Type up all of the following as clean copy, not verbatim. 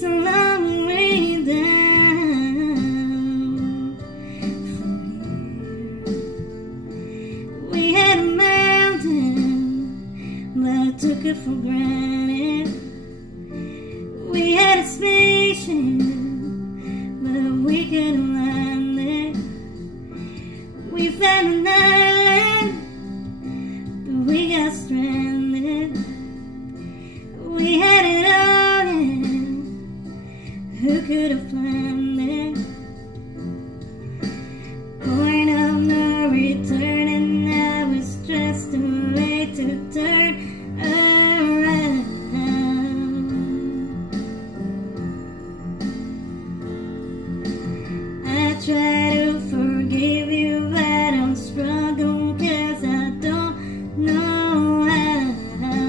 It's a long way down from here. We had a mountain, but I took it for granted. We had a spaceship, but we couldn't land it. We found an island, but we got stranded. We had it all in, who could have planned it? Point of no return, and now it's just too late to turn around. I try to forgive you, but I'm struggling 'cause I don't know how.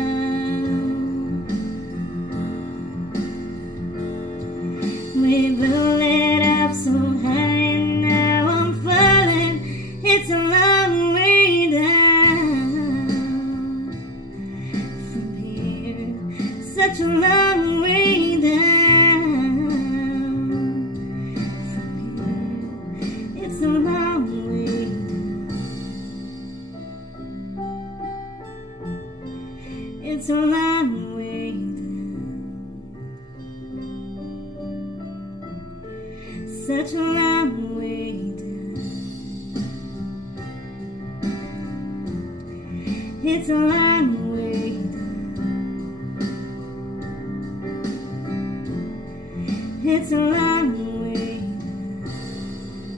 We built it up so high and now I'm falling. It's a long way down from here. Such a long way down from here. It's a long way down. It's a long way down. Such a long way down. It's a long way down. It's a long way down.